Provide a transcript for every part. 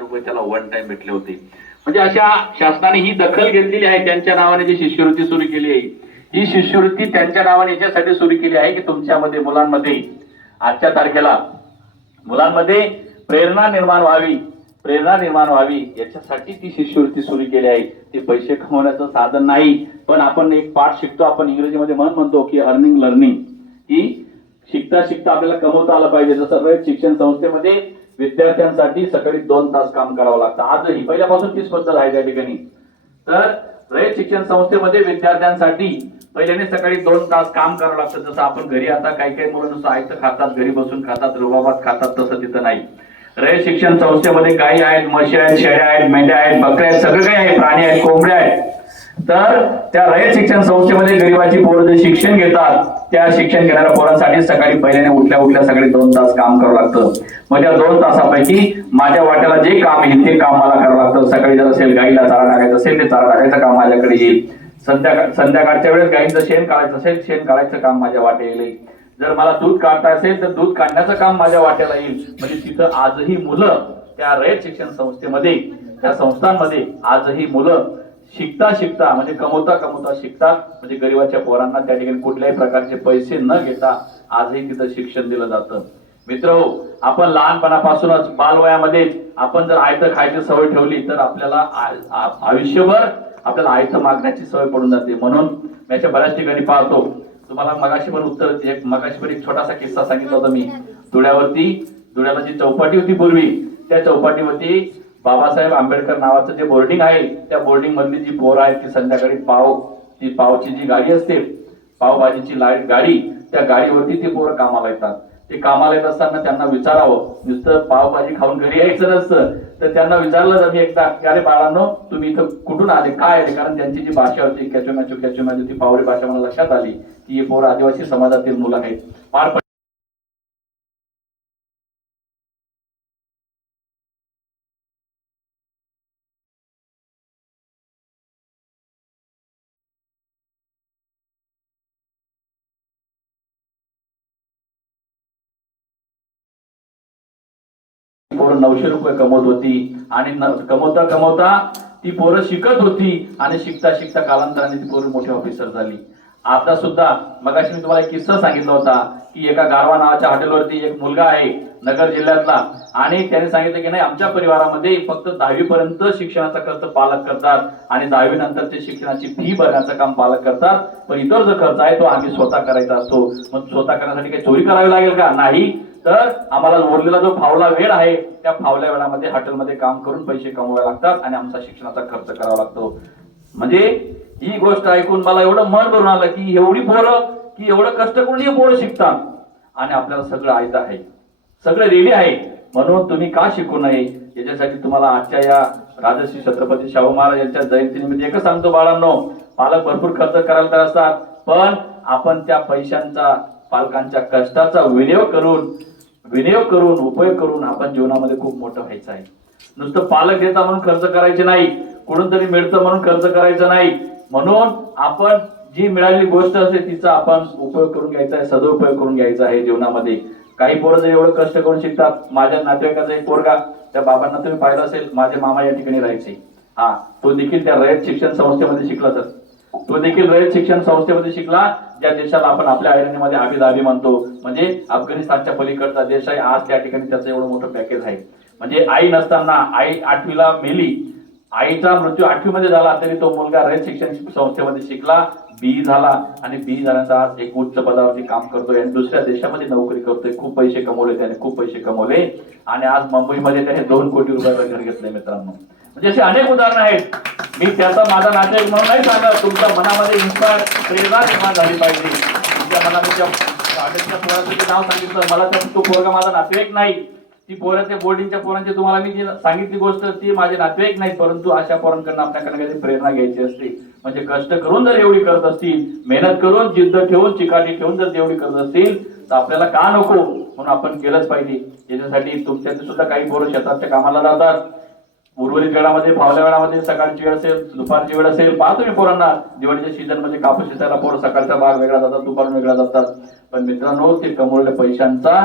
रुपये त्याला one time भेटले होते. म्हणजे अशा शासनाने ही दखल घेतलेली आहे त्यांच्या नावाने जी शिष्यवृत्ती सुरू केली आहे. ही शिष्यवृत्ती त्यांच्या नावाने याच्यासाठी सुरू केली आहे की तुमच्यामध्ये मुलांमध्ये आजच्या तारखेला मुलांमध्ये प्रेरणा निर्माण व्हावी प्रेरणा निर्माण व्हावी याच्यासाठी ती शिष्यवृत्ती सुरू केली आहे. ते पैसे कमवण्याचं साधन नाही पण आपण एक पाठ शिकतो आपण इंग्रजीमध्ये म्हण म्हणतो की अर्निंग लर्निंग की शिकता शिकता आपल्याला कमवता आलं पाहिजे. जसं रयत शिक्षण संस्थेमध्ये विद्यार्थ्यांसाठी सकाळी दोन तास काम करावं लागतं. आजही पहिल्यापासून तीच पद्धत आहे त्या ठिकाणी. तर रयत शिक्षण संस्थेमध्ये विद्यार्थ्यांसाठी पहिल्याने सकाळी दोन तास काम करावं लागतं. जसं आपण घरी आता काही काही मुलं जसं आयत खातात घरी बसून खातात रुबाबात खातात तसं तिथं नाही. रयत शिक्षण संस्थेमध्ये गायी आहेत म्हशी आहेत शेळ्या आहेत मेंढ्या आहेत बकऱ्या आहेत सगळं काही आहे. प्राणी आहेत कोंबड्या आहेत. तर त्या रयत शिक्षण संस्थेमध्ये गरिबाची पोरं जे शिक्षण घेतात त्या शिक्षण घेणाऱ्या पोरांसाठी सकाळी पहिल्याने उठल्या उठल्या सकाळी दोन तास काम करावं लागतं. म्हणजे मग त्या दोन तासापैकी माझ्या वाट्याला जे काम येईल ते काम मला करावं लागतं. सकाळी जर असेल गाईला चारा टाकायचं असेल ते चारा टाकायचं काम माझ्याकडे येईल. संध्याकाळ संध्याकाळच्या वेळेस गाईचं शेण काढायचं असेल शेण काढायचं काम माझ्या वाट्याला येईल. जर मला दूध काढता असेल तर दूध काढण्याचं काम माझ्या वाट्याला येईल. म्हणजे तिथं आजही मुलं त्या रयत शिक्षण संस्थेमध्ये त्या संस्थांमध्ये आजही मुलं शिकता शिकता म्हणजे कमवता कमवता शिकतात म्हणजे गरिबाच्या पोरांना त्या ठिकाणी कुठल्याही प्रकारचे पैसे न घेता आजही तिथं शिक्षण दिलं जातं. मित्र हो आपण लहानपणापासूनच बालवयामध्ये आपण जर आयतं खायची सवय ठेवली तर आपल्याला आयुष्यभर आपल्याला आयतं मागण्याची सवय पडून जाते. म्हणून मी अशा बऱ्याच ठिकाणी पाहतो. तुम्हाला मगाशी पण उत्तर एक मगाशी पण एक छोटासा किस्सा सांगितला होता मी. धुळ्यावरती धुळ्याला जी चौपाटी होती पूर्वी त्या चौपाटीवरती बाबासाहेब आंबेडकर नावाचं जे बोर्डिंग आहे त्या बोर्डिंग मधली जी पोरं आहेत ती संध्याकाळी पाव ती पावची जी गाडी असते पावभाजीची लाइट गाडी त्या गाडीवरती ती पोरं कामाला येतात. ते कामाला येत असताना त्यांना विचारावं नुसतं पावभाजी खाऊन घरी यायचं नसतं. तर त्यांना विचारलं जाते एकदा की अरे बाळांनो तुम्ही इथं कुठून आले? काय आले? कारण त्यांची जी भाषा होती कॅचो मॅचो कॅचो मॅचो ती पावरी भाषा मला लक्षात आली की हे पोरं आदिवासी समाजातील मुलं आहेत. पार पोरं नऊशे रुपये कमवत होती आणि कमवता कमवता ती पोरं शिकत होती आणि शिकता शिकता कालांतराने ती पोरं मोठी ऑफिसर झाली. आता सुद्धा मगाशी मी तुम्हाला एक किस्सा सांगितला होता की एका गारवा नावाच्या हॉटेलवरती एक मुलगा आहे नगर जिल्ह्यातला आणि त्याने सांगितलं की नाही आमच्या परिवारामध्ये फक्त दहावी पर्यंत शिक्षणाचा खर्च पालक करतात आणि दहावी नंतरचे शिक्षणाची फी भरण्याचं काम पालक करतात. पण इतर जो खर्च आहे तो आम्ही स्वतः करायचा असतो. मग स्वतः करण्यासाठी काही चोरी करावी लागेल का? नाही. तर आम्हाला उरलेला जो फावला वेळ आहे त्या फावल्या वेळामध्ये हॉटेलमध्ये काम करून पैसे कमवावे लागतात आणि आमचा शिक्षणाचा खर्च करावा लागतो. म्हणजे ही गोष्ट ऐकून मला एवढं मन भरून आलं की एवढी पोरं की एवढं कष्ट करून ही पोरं शिकतात. आणि आपल्याला सगळं ऐकत आहे. सगळं रेडी आहे. म्हणून तुम्ही का शिकू नये? याच्यासाठी तुम्हाला आजच्या या राजश्री छत्रपती शाहू महाराज यांच्या जयंतीनिमित्त एकच सांगतो बाळांनो पालक भरपूर खर्च करायला तर असतात. पण आपण त्या पैशांचा पालकांच्या कष्टाचा विनियोग करून विनियोग करून उपयोग करून आपण जीवनामध्ये खूप मोठं व्हायचं आहे. नुसतं पालक देता म्हणून खर्च करायचे नाही कुठून तरी मिळतं म्हणून खर्च करायचं नाही. म्हणून आपण जी मिळालेली गोष्ट असते तिचा आपण उपयोग करून घ्यायचा आहे सदुपयोग करून घ्यायचा आहे जीवनामध्ये. काही पोरं जर एवढं कष्ट करून शिकतात माझ्या नातेवाईकाचा एक पोरगा त्या बाबांना तुम्ही पाहिलं असेल माझे मामा या ठिकाणी राहायचे. हा तो देखील त्या रयत शिक्षण संस्थेमध्ये शिकला तर. तो देखील रयत शिक्षण संस्थेमध्ये शिकला ज्या देशाला आपण आपल्या आयरनीमध्ये अभिदाबी म्हणतो. म्हणजे अफगाणिस्तानच्या पलीकडचा देश आहे. आज त्या ठिकाणी त्याचं एवढं मोठं पॅकेज आहे. म्हणजे आई नसताना आई आठवीला मेली. आईचा मृत्यू आठवीमध्ये झाला तरी तो मुलगा रयत शिक्षण संस्थेमध्ये शिकला बी झाला. आणि बी झाल्याचा आज एक उच्च पदावरती काम करतोय आणि दुसऱ्या देशामध्ये नोकरी करतोय. खूप पैसे कमवले त्याने खूप पैसे कमवले. आणि आज मुंबईमध्ये त्याने दोन कोटी रुपयाचं घर घेतलंय मित्रांनो. म्हणजे अनेक उदाहरणं आहेत. मी त्याचा माझा नातेवाईक म्हणून नाही सांगत. तुमच्या मनामध्ये हिंसा प्रेरणा निर्माण झाली पाहिजे. तुमच्या मनामध्ये पोराचं नाव सांगितलं मला त्या तो पोरगा माझा नातेवाईक नाही. ती पोराच्या बोर्डिंगच्या पोरांची तुम्हाला मी जी सांगितली गोष्ट ती माझे नातेवाईक नाही परंतु अशा पोरांकडनं आपल्याकडे काहीतरी प्रेरणा घ्यायची असते. म्हणजे कष्ट करून जर एवढी करत असतील मेहनत करून जिद्द ठेवून चिकाटी ठेवून जर एवढी करत असतील तर आपल्याला का नको? म्हणून आपण केलंच पाहिजे. त्याच्यासाठी तुमच्या सुद्धा काही पोरं शेताच्या कामाला जातात. उर्वरित वेळामध्ये फावल्या वेळामध्ये सकाळची वेळ असेल दुपारची वेळ असेल पाहा तुम्ही पोरांना. दिवाळीच्या सीझनमध्ये कापूस शिजायला पोरं सकाळचा भाग वेगळा जातात दुपारून वेगळा जातात. पण मित्रांनो ते कमवलेल्या पैशांचा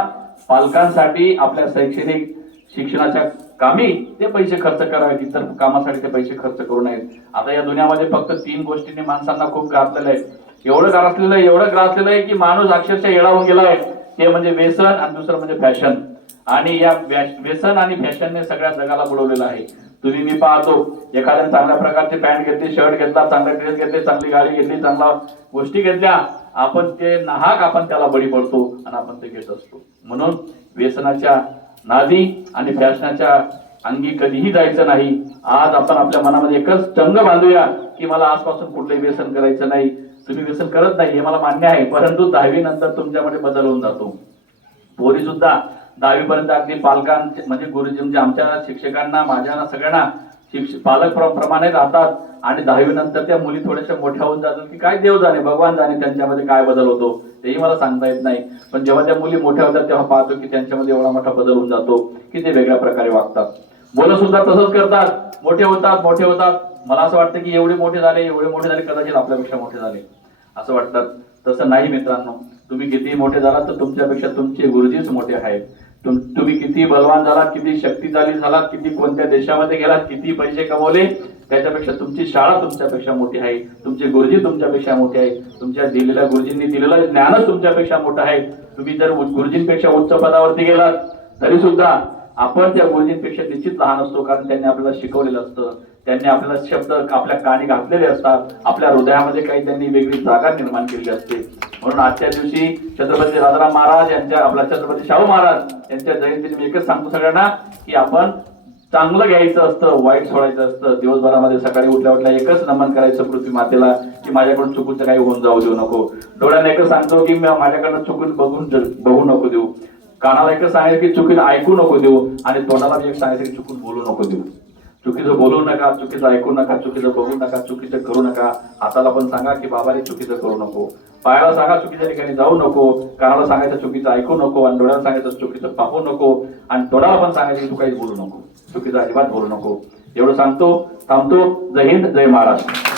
पालकांसाठी आपल्या शैक्षणिक शिक्षणाच्या कामी ते पैसे खर्च करावेत इतर कामासाठी ते पैसे खर्च करू नयेत. आता या दुनियामध्ये फक्त तीन गोष्टींनी माणसांना खूप गाजलेलं आहे. एवढं ग्रासलेलं आहे एवढं ग्रासलेलं आहे की माणूस अक्षरशः येडावून गेलाय. ते म्हणजे व्यसन आणि दुसरं म्हणजे फॅशन. आणि या व्यसन आणि फॅशनने सगळ्या जगाला बुडवलेलं आहे. तुम्ही मी पाहतो एखाद्या चांगल्या प्रकारचे पॅन्ट घेतली शर्ट घेतला चांगले ड्रेस घेतले चांगली गाडी घेतली चांगल्या गोष्टी घेतल्या आपण ते नाहक आपण त्याला बळी पडतो आणि आपण ते घेत असतो. म्हणून व्यसनाच्या नादी आणि फॅशनाच्या अंगी कधीही जायचं नाही. आज आपण आपल्या मनामध्ये एकच चंग बांधूया की मला आजपासून कुठलंही व्यसन करायचं नाही. तुम्ही व्यसन करत नाही हे मला मान्य आहे परंतु दहावी नंतर तुमच्यामध्ये बदल होऊन जातो. पोरी सुद्धा दहावीपर्यंत अगदी पालकांचे म्हणजे गुरुजी म्हणजे आमच्या शिक्षकांना माझ्या सगळ्यांना शिक्षक पालक प्रमाणे राहतात. आणि दहावी नंतर त्या मुली थोड्याशा मोठ्या होऊन जातात की काय देव जाणे भगवान जाणे त्यांच्यामध्ये काय बदल होतो? तेही मला सांगता येत नाही. पण जेव्हा त्या मुली मोठ्या होतात तेव्हा पाहतो की त्यांच्यामध्ये एवढा मोठा बदल होऊन जातो की ते वेगळ्या प्रकारे वागतात. मुलं सुद्धा तसंच करतात. मोठे होतात मोठे होतात. मला असं वाटतं की एवढे मोठे झाले एवढे मोठे झाले कदाचित आपल्यापेक्षा मोठे झाले. असं वाटतात. तसं नाही मित्रांनो. तुम्ही कितीही मोठे झालात तर तुमच्यापेक्षा तुमचे गुरुजीच मोठे आहेत. तुम्ही किती बलवान झालात किती शक्तिशाली झालात किती कोणत्या देशामध्ये गेलात किती पैसे कमवले त्याच्यापेक्षा तुमची शाळा तुमच्यापेक्षा मोठी आहे तुमचे गुरुजी तुमच्यापेक्षा मोठे आहे तुमच्या दिलेल्या गुरुजींनी दिलेलं ज्ञानच तुमच्यापेक्षा मोठं आहे. तुम्ही जर गुरुजींपेक्षा उच्च पदावरती गेलात तरी सुद्धा आपण त्या गुरुजींपेक्षा निश्चित लहान असतो कारण त्यांनी आपल्याला शिकवलेलं असतं. त्यांनी आपल्याला शब्द आपल्या कानी घातलेले असतात. आपल्या हृदयामध्ये काही त्यांनी वेगळी जागा निर्माण केलेली असते. म्हणून आजच्या दिवशी छत्रपती राजाराम महाराज यांच्या आपला छत्रपती शाहू महाराज यांच्या जयंतीने मी एकच सांगतो सगळ्यांना की आपण चांगलं घ्यायचं असतं वाईट सोडायचं असतं. दिवसभरामध्ये सकाळी उठल्या उठल्या एकच नमन करायचं पृथ्वी मातेला की माझ्याकडून चुकून काही होऊन जाऊ देऊ नको. डोळ्याने एकच सांगतो की मी- माझ्याकडनं चुकून बघून बघू नको देऊ. कानाला एकच सांगायचं की चुकीला ऐकू नको देऊ. आणि तोंडाला मी एक सांगायचं की चुकून बोलू नको देऊ. चुकीचं बोलू नका चुकीचं ऐकू नका चुकीचं बघू नका चुकीचं करू नका. हाताला पण सांगा की बाबा रे चुकीचं करू नको. पायाला सांगा चुकीच्या ठिकाणी जाऊ नको कानाला सांगायचं चुकीचं ऐकू नको आणि डोळ्याला सांगायचं चुकीचं पाहू नको आणि तोंडाला पण सांगायचं की तू काही बोलू नको चुकीचं अजिबात बोलू नको. एवढं सांगतो थांबतो. जय हिंद जय महाराष्ट्र.